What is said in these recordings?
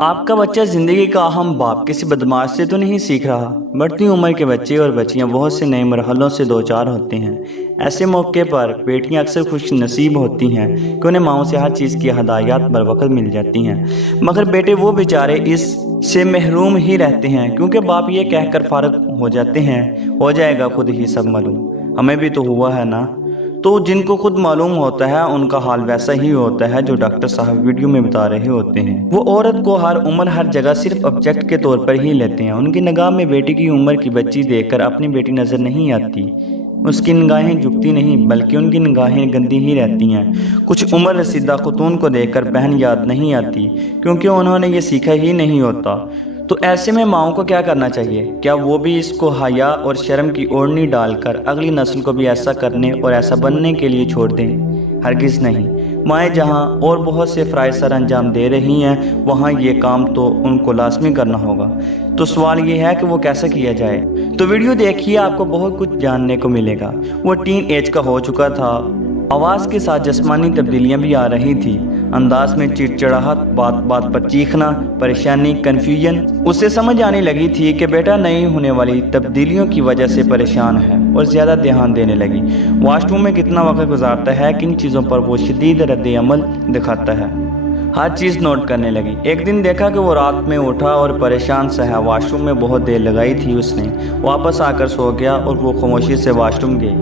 آپ کا بچہ زندگی کا اہم باب کسی بدماش سے تو نہیں سیکھ رہا۔ بڑھتی عمر کے بچے اور بچیاں بہت سے نئے مرحلوں سے دوچار ہوتے ہیں۔ ایسے موقع پر بیٹیاں اکثر خوش نصیب ہوتی ہیں کہ انہیں ماؤں سے ہر چیز کی ہدایات بر وقت مل جاتی ہیں، مگر بیٹے وہ بیچارے اس سے محروم ہی رہتے ہیں، کیونکہ باپ یہ کہہ کر فارغ ہو جاتے ہیں ہو جائے گا خود ہی سب معلوم، ہمیں بھی تو ہوا ہے نا۔ تو جن کو خود معلوم ہوتا ہے ان کا حال ویسا ہی ہوتا ہے جو ڈاکٹر صاحب ویڈیو میں بتا رہے ہوتے ہیں۔ وہ عورت کو ہر عمر ہر جگہ صرف آبجیکٹ کے طور پر ہی لیتے ہیں۔ ان کی نگاہ میں بیٹی کی عمر کی بچی دیکھ کر اپنی بیٹی نظر نہیں آتی، اس کی نگاہیں جھکتی نہیں بلکہ ان کی نگاہیں گندی ہی رہتی ہیں۔ کچھ عمر رسیدہ خاتون کو دیکھ کر بہن یاد نہیں آتی، کیونکہ انہوں نے یہ سیکھا ہی نہیں ہوتا۔ تو ایسے میں ماؤں کو کیا کرنا چاہیے؟ کیا وہ بھی اس کو حیا اور شرم کی اوڑھنی ڈال کر اگلی نسل کو بھی ایسا کرنے اور ایسا بننے کے لیے چھوڑ دیں؟ ہرگز نہیں۔ مائیں جہاں اور بہت سے فرائض سر انجام دے رہی ہیں، وہاں یہ کام تو ان کو لازمی کرنا ہوگا۔ تو سوال یہ ہے کہ وہ کیسے کیا جائے؟ تو ویڈیو دیکھیے، آپ کو بہت کچھ جاننے کو ملے گا۔ وہ ٹین ایج کا ہو چکا تھا، آواز کے ساتھ جسمانی تبدیلیاں بھی آ رہی تھی، انداز میں چڑچڑاہٹ، بات بات پر چیخنا، پریشانی، کنفیوژن۔ اسے سمجھ آنے لگی تھی کہ بیٹا نئی ہونے والی تبدیلیوں کی وجہ سے پریشان ہے اور زیادہ دھیان دینے لگی۔ واش روم میں کتنا وقت گزارتا ہے، کن چیزوں پر وہ شدید رد عمل دکھاتا ہے، ہر چیز نوٹ کرنے لگی۔ ایک دن دیکھا کہ وہ رات میں اٹھا اور پریشان سا ہے، واش روم میں بہت دیر لگائی تھی اس نے، واپس آ کر سو گیا اور وہ خاموشی سے واش روم گئی۔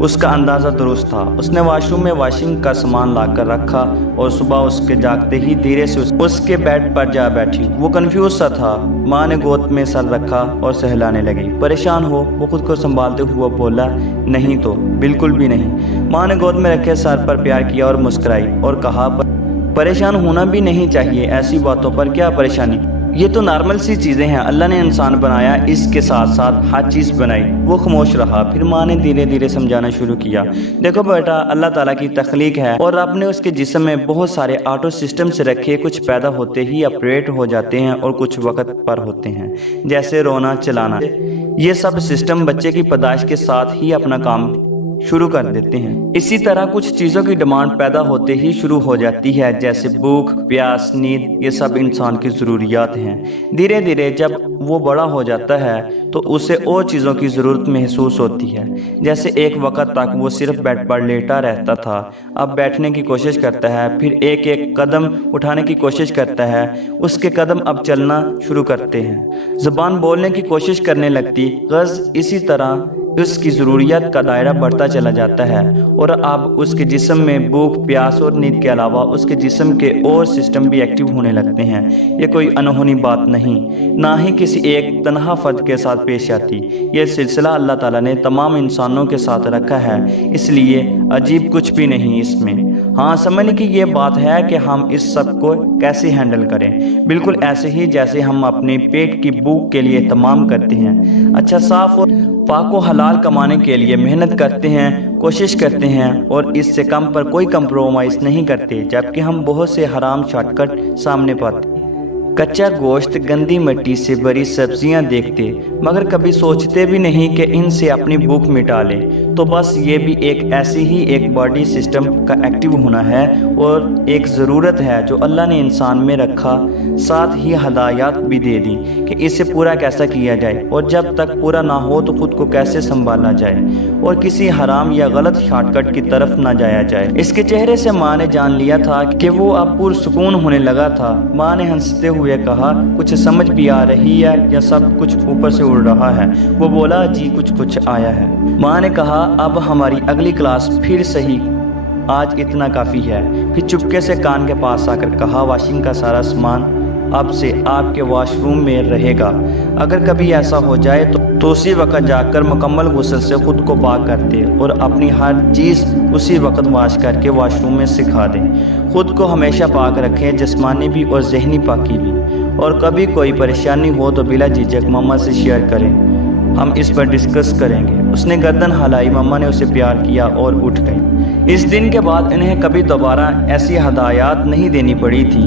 اس کا اندازہ درست تھا، اس نے واش روم میں واشنگ کا سامان لا کر رکھا اور صبح اس کے جاگتے ہی دھیرے سے اس کے بیڈ پر جا بیٹھی۔ وہ کنفیوز سا تھا۔ ماں نے گود میں سر رکھا اور سہلانے لگی۔ پریشان ہو؟ وہ خود کو سنبھالتے ہوئے بولا۔ نہیں تو بالکل بھی نہیں۔ ماں نے گود میں رکھے سر پر پیار کیا اور مسکرائی اور کہا پریشان ہونا بھی نہیں چاہیے، ایسی باتوں پر کیا پریشانی، یہ تو نارمل سی چیزیں ہیں، اللہ نے انسان بنایا، اس کے ساتھ ساتھ ہر چیز بنائی۔ وہ خاموش رہا۔ پھر ماں نے دھیرے دھیرے سمجھانا شروع کیا، دیکھو بیٹا، اللہ تعالیٰ کی تخلیق ہے اور رب نے اس کے جسم میں بہت سارے آٹو سسٹم سے رکھے، کچھ پیدا ہوتے ہی آپریٹ ہو جاتے ہیں اور کچھ وقت پر ہوتے ہیں، جیسے رونا، چلانا۔ یہ سب سسٹم بچے کی پیدائش کے ساتھ ہی اپنا کام شروع کر دیتے ہیں۔ اسی طرح کچھ چیزوں کی ڈیمانڈ پیدا ہوتے ہی شروع ہو جاتی ہے، جیسے بھوک، پیاس، نیند، یہ سب انسان کی ضروریات ہیں۔ دھیرے دھیرے جب وہ بڑا ہو جاتا ہے تو اسے اور چیزوں کی ضرورت محسوس ہوتی ہے، جیسے ایک وقت تک وہ صرف بیڈ پر لیٹا رہتا تھا، اب بیٹھنے کی کوشش کرتا ہے، پھر ایک ایک قدم اٹھانے کی کوشش کرتا ہے، اس کے قدم اب چلنا شروع کرتے ہیں، زبان بولنے کی کوشش کرنے لگتی، غرض اسی طرح اس کی ضروریات کا دائرہ بڑھتا چلا جاتا ہے اور اب اس کے جسم میں بھوک، پیاس اور نیند کے علاوہ اس کے جسم کے اور سسٹم بھی ایکٹیو ہونے لگتے ہیں۔ یہ کوئی انہونی بات نہیں، نہ ہی کسی ایک تنہا فرد کے ساتھ پیش آتی، یہ سلسلہ اللہ تعالیٰ نے تمام انسانوں کے ساتھ رکھا ہے، اس لیے عجیب کچھ بھی نہیں اس میں۔ ہاں، سمجھنے کی یہ بات ہے کہ ہم اس سب کو کیسے ہینڈل کریں، بالکل ایسے ہی جیسے ہم اپنے پیٹ کی بھوک کے لیے اہتمام کرتے ہیں، اچھا صاف اور پاک و حلال کمانے کے لیے محنت کرتے ہیں، کوشش کرتے ہیں اور اس سے کم پر کوئی کمپرومائز نہیں کرتے، جبکہ ہم بہت سے حرام شارٹ کٹ سامنے پاتے، کچا گوشت، گندی مٹی سے بھری سبزیاں دیکھتے، مگر کبھی سوچتے بھی نہیں کہ ان سے اپنی بھوک مٹا لیں۔ تو بس یہ بھی ایک ایسی ہی ایک باڈی سسٹم کا ایکٹیو ہونا ہے اور ایک ضرورت ہے جو اللہ نے انسان میں رکھا، ساتھ ہی ہدایات بھی دے دی کہ اسے پورا کیسا کیا جائے اور جب تک پورا نہ ہو تو خود کو کیسے سنبھالا جائے اور کسی حرام یا غلط شارٹ کٹ کی طرف نہ جایا جائے۔ اس کے چہرے سے ماں نے جان لیا تھا کہ وہ اب پرسکون ہونے لگا تھا۔ ماں نے ہنستے ہوئے کہا، کچھ سمجھ بھی آ رہی ہے یا سب کچھ اوپر سے اڑ رہا ہے؟ وہ بولا، جی کچھ آیا ہے۔ ماں نے کہا، اب ہماری اگلی کلاس پھر صحیح، آج اتنا کافی ہے۔ پھر چپکے سے کان کے پاس آ کر کہا، واشنگ کا سارا سامان اب سے آپ کے واش روم میں رہے گا، اگر کبھی ایسا ہو جائے تو اسی وقت جا کر مکمل غسل سے خود کو پاک کر دے اور اپنی ہر چیز اسی وقت واش کر کے واش روم میں سکھا دیں۔ خود کو ہمیشہ پاک رکھیں، جسمانی بھی اور ذہنی پاکی بھی، اور کبھی کوئی پریشانی ہو تو بلا جھجک ماما سے شیئر کریں، ہم اس پر ڈسکس کریں گے۔ اس نے گردن ہلائی، ماما نے اسے پیار کیا اور اٹھ گئی۔ اس دن کے بعد انہیں کبھی دوبارہ ایسی ہدایات نہیں دینی پڑی تھی۔